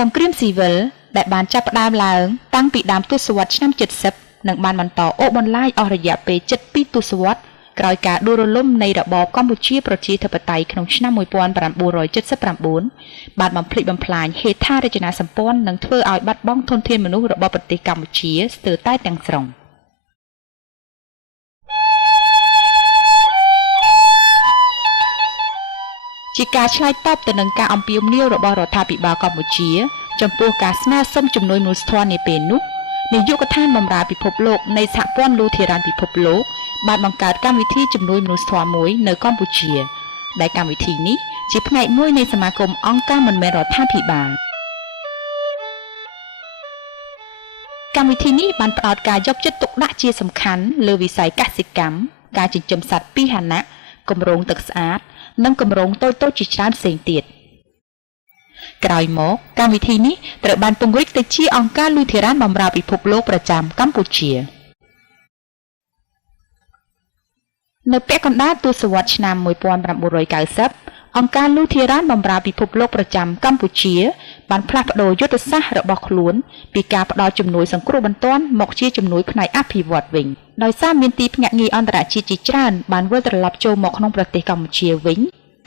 សង្គ្រាមស៊ីវិលដែលបានចាប់ផ្ដើមឡើងតាំងពីដើមទសវត្សរ៍ឆ្នាំ70និងបានបន្តអូសបន្លាយអស់រយៈពេល72ទសវត្សរ៍ក្រោយការដួលរលំនៃរបបកម្ពុជាប្រជាធិបតេយ្យក្នុងឆ្នាំ1979បានបំផ្លិចបំផ្លាញហេដ្ឋារចនាសម្ព័ន្ធនិងធ្វើឲ្យបាត់បង់ធនធានមនុស្សរបស់ប្រទេសកម្ពុជាស្ទើរតែទាំងស្រុងជាការឆ្លើយតបទៅនឹងការអំពាវនាវរបស់រដ្ឋាភិបាលកម្ពុជាចំពោះការស្នើសុំជំនួយមនុស្សធម៌នាពេលនោះនាយកដ្ឋានបម្រើពិភពលោកនៃសហព័ន្ធលូធេរ៉ានពិភពលោកបានបង្កើតកម្មវិធីជំនួយមនុស្សធម៌មួយនៅកម្ពុជាដែលកម្មវិធីនេះជាផ្នែកមួយនៃសមាគមអង្គការមិនមែនរដ្ឋាភិបាលកម្មវិធីនេះបានផ្ដោតការយកចិត្តទុកដាក់ជាសំខាន់លើវិស័យកសិកម្មការចិញ្ចឹមសត្វពាហនៈគម្រោងទឹកស្អាតនិងគម្រោងតូចៗជាច្រើនផ្សេងទៀតក្រោយមកកម្មវិធីនេះត្រូវបានពង្រីកទៅជាអង្គការលូធេរ៉ានបម្រើពិភពលោកប្រចាំកម្ពុជានៅពាក់កណ្ដាលទសវត្សរ៍ឆ្នាំ1990អង្គការលូធេរ៉ានបម្រើពិភពលោកប្រចាំកម្ពុជាបានផ្លាស់ប្ដូរយុទ្ធសាស្ត្ររបស់ខ្លួនពីការផ្ដល់ជំនួយសង្គ្រោះបន្ទាន់មកជាជំនួយផ្នែកអភិវឌ្ឍន៍វិញដោយសារមានទីភ្នាក់ងារអន្តរជាតិជាច្រើនបានវិលត្រឡប់ចូលមកក្នុងប្រទេសកម្ពុជាវិញ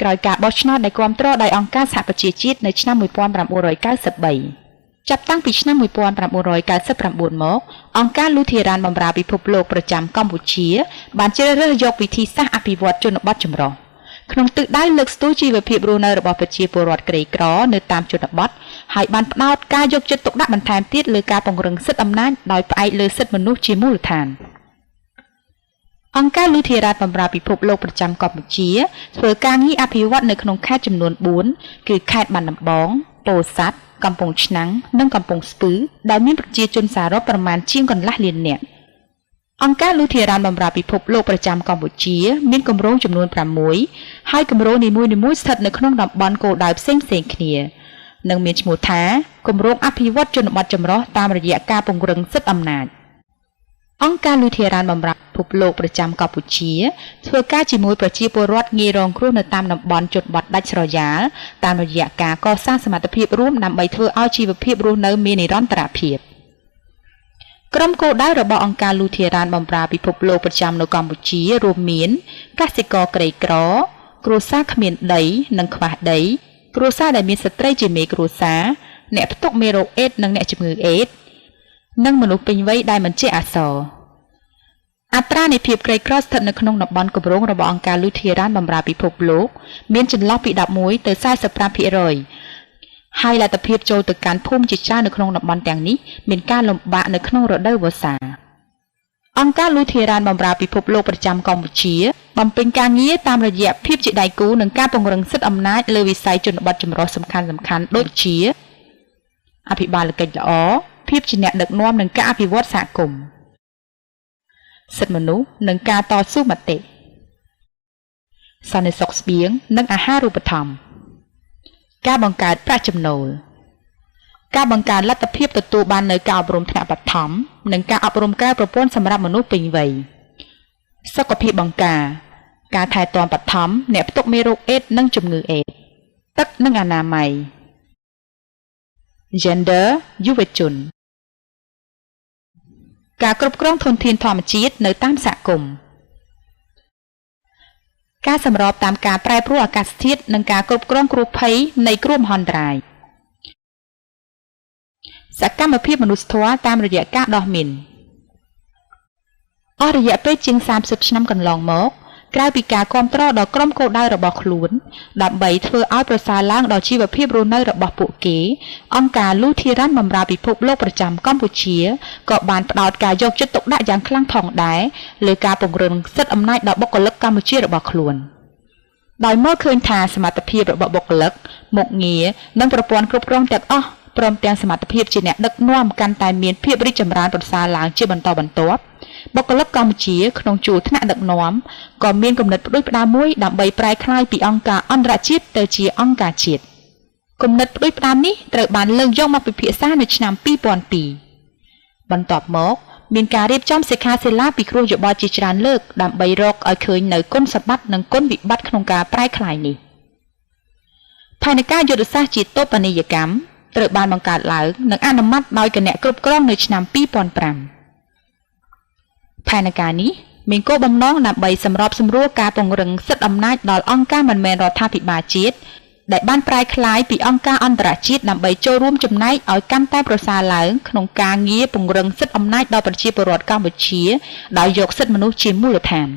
ក្រោយការបោះឆ្នោតដែលគាំទ្រដោយអង្គការសហប្រជាជាតិនៅឆ្នាំ1993ចាប់តាំងពីឆ្នាំ1999មកអង្គការលូធេរ៉ានបម្រើពិភពលោកប្រចាំកម្ពុជាបានជ្រើសរើសយកវិធីសាស្ត្រអភិវឌ្ឍជនបទចម្រុះក្នុងទិសដៅលើកស្ទួយជីវភាពរស់នៅរបស់ប្រជាពលរដ្ឋក្រីក្រនៅតាមជនបទហើយបានផ្ដោតការយកចិត្តទុកដាក់បន្ថែមទៀតលើការពង្រឹងសិទ្ធិអំណាចដោយផ្អែកលើសិទ្ធិមនុស្សជាមូលដ្ឋានអង្គការលូធេរ៉ានបម្រើពិភពលោកប្រចាំកម្ពុជាធ្វើការងារអភិវឌ្ឍនៅក្នុងខេត្តចំនួន4គឺខេត្តបាត់ដំបងពោធិ៍សាត់កំពង់ឆ្នាំងនិងកំពង់ស្ពឺដែលមានប្រជាជនសរុបប្រមាណជាងកន្លះលាននាក់អង្គការលូធេរ៉ានបម្រើពិភពលោកប្រចាំកម្ពុជាមានគម្រោងចំនួន6ហើយគម្រោងនីមួយៗស្ថិតនៅក្នុងតំបន់គោលដៅផ្សេងៗគ្នានិងមានឈ្មោះថាគម្រោងអភិវឌ្ឍជនបទចម្រុះតាមរយៈការពង្រឹងសិទ្ធិអំណាចអង្គការលូធេរ៉ានបម្រើពិភពលោកប្រចាំកម្ពុជាធ្វើការជាមួយប្រជាពលរដ្ឋងាយរងគ្រោះនៅតាមតំបន់ជនបទដាច់ស្រយាលតាមរយៈការកសាងសមត្ថភាពរួមដើម្បីធ្វើឲ្យជីវភាពរស់នៅមាននិរន្តរភាពក្រុមគោលដៅរបស់អង្គការលូធេរ៉ានបម្រើពិភពលោកប្រចាំនៅកម្ពុជារួមមានកសិករក្រីក្រគ្រួសារគ្មានដីនិងខ្វះដីគ្រួសារដែលមានស្ត្រីជាមេគ្រួសារអ្នកផ្ទុកមេរោគអេដស៍និងអ្នកជំងឺអេដស៍និងមនុស្សពេញវ័យដែលមិនជាអសរអត្រានៃភាពក្រីក្រស្ថិតនៅក្នុងតំបន់គម្រោងរបស់អង្គការលូធេរ៉ានបម្រើពិភពលោកមានចន្លោះពី11ទៅ45%ហើយលទ្ធភាពចូលទៅកាន់ភូមិជាច្រើននៅក្នុងតំបន់ទាំងនេះមានការលំបាកនៅក្នុងរដូវវស្សាអង្គការលូធេរ៉ានបម្រើពិភពលោកប្រចាំកម្ពុជាបំពេញការងារតាមរយៈភាពជាដៃគូនិងការពង្រឹងសិទ្ធិអំណាចលើវិស័យជនបទចម្រុះសំខាន់ៗដូចជាអភិបាលកិច្ចល្អភាពជាអ្នកដឹកនាំនិងការអភិវឌ្ឍសហគមន៍សិទ្ធិមនុស្សនិងការតស៊ូមតិសន្តិសុខស្បៀងនិងអាហារូបត្ថម្ភការបង្កើតប្រាក់ចំណូលការបង្កើនលទ្ធភាពទទួលបាននូវការអប់រំថ្នាក់បឋមនិងការអប់រំការប្រព័ន្ធសម្រាប់មនុស្សពេញវ័យសុខភាពបង្ការថែទាំបឋមអ្នកផ្ទុកមេរោគអេដស៍និងជំងឺអេដស៍ទឹកនិងអនាម័យ Gender យុវជនការគ្រប់គ្រងធនធានធម្មជាតិនៅតាមសហគមន៍ការសម្របតាមការប្រែប្រួលអាកាសធាតុនិងការគ្រប់គ្រងគ្រោះភ័យនៃគ្រោះមហន្តរាយសកម្មភាពមនុស្សធម៌តាមរយៈការដោះមីនអស់រយៈពេលជាង30ឆ្នាំកន្លងមកក្រៅពីការគាំទ្រដល់ក្រុមគោលដៅរបស់ខ្លួនដើម្បីធ្វើឲ្យប្រសើរឡើងដល់ជីវភាពរស់នៅរបស់ពួកគេអង្គការលូធេរ៉ានបម្រើពិភពលោកប្រចាំកម្ពុជាក៏បានផ្ដោតការយកចិត្តទុកដាក់យ៉ាងខ្លាំងផងដែរលើការពង្រឹងសិទ្ធិអំណាចដល់បុគ្គលិកកម្ពុជារបស់ខ្លួនដោយមើលឃើញថាសមត្ថភាពរបស់បុគ្គលិកមុខងារនិងប្រព័ន្ធគ្រប់គ្រងទាំងអស់ព្រមទាំងសមត្ថភាពជាអ្នកដឹកនាំកាន់តែមានភាពរីកចម្រើនប្រសើរឡើងជាបន្តបន្ទាប់បុគ្គលិកកម្ពុជាក្នុងជួរថ្នាក់ដឹកនាំក៏មានគំនិតផ្ដួចផ្ដើមមួយដើម្បីប្រែក្លាយពីអង្គការអន្តរជាតិទៅជាអង្គការជាតិគំនិតផ្ដួចផ្ដើមនេះត្រូវបានលើកយកមកពិភាក្សានៅឆ្នាំ2002បន្ទាប់មកមានការរៀបចំសិក្ខាសាលាពិគ្រោះយោបល់ជាច្រើនលើកដើម្បីរកឲ្យឃើញនៅគុណសម្បត្តិនិងគុណវិបត្តិក្នុងការប្រែក្លាយនេះផែនការយុទ្ធសាស្ត្រជាតិតូបនីយកម្ម ត្រូវបានបង្កើតឡើងនិងអនុម័តដោយគណៈគ្រប់គ្រងនៅឆ្នាំ2005ផែនការនេះមានគោលបំណងដើម្បីសម្របសម្រួលការពង្រឹងសិទ្ធិអំណាចដល់អង្គការមិនមែនរដ្ឋាភិបាលជាតិដែលបានប្រែក្លាយពីអង្គការអន្តរជាតិដើម្បីចូលរួមចំណែកឲ្យកាន់តែប្រសើរឡើងក្នុងការងារពង្រឹងសិទ្ធិអំណាចដល់ប្រជាពលរដ្ឋកម្ពុជាដោយយកសិទ្ធិមនុស្សជាមូលដ្ឋាន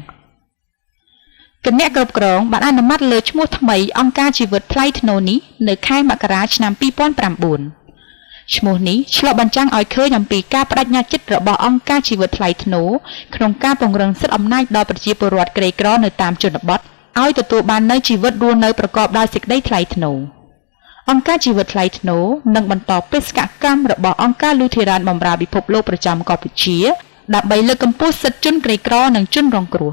គណៈគ្រប់គ្រងបានអនុម័តលើឈ្មោះថ្មីអង្គការជីវិតថ្លៃថ្នូរនេះនៅខែមករាឆ្នាំ2009ឈ្មោះនេះឆ្លុះបញ្ចាំងឲ្យឃើញអំពីការបដិញ្ញាចិត្តរបស់អង្គការជីវិតថ្លៃថ្នូរក្នុងការពង្រឹងសិទ្ធិអំណាចដល់ប្រជាពលរដ្ឋក្រីក្រនៅតាមជនបទឲ្យទទួលបាននូវជីវិតរស់នៅប្រកបដោយសេចក្តីថ្លៃថ្នូរអង្គការជីវិតថ្លៃថ្នូរនឹងបន្តបេសកកម្មរបស់អង្គការលូធេរ៉ានបម្រើពិភពលោកប្រចាំកម្ពុជាដើម្បីលើកកម្ពស់សិទ្ធិជនក្រីក្រនិងជនរងគ្រោះ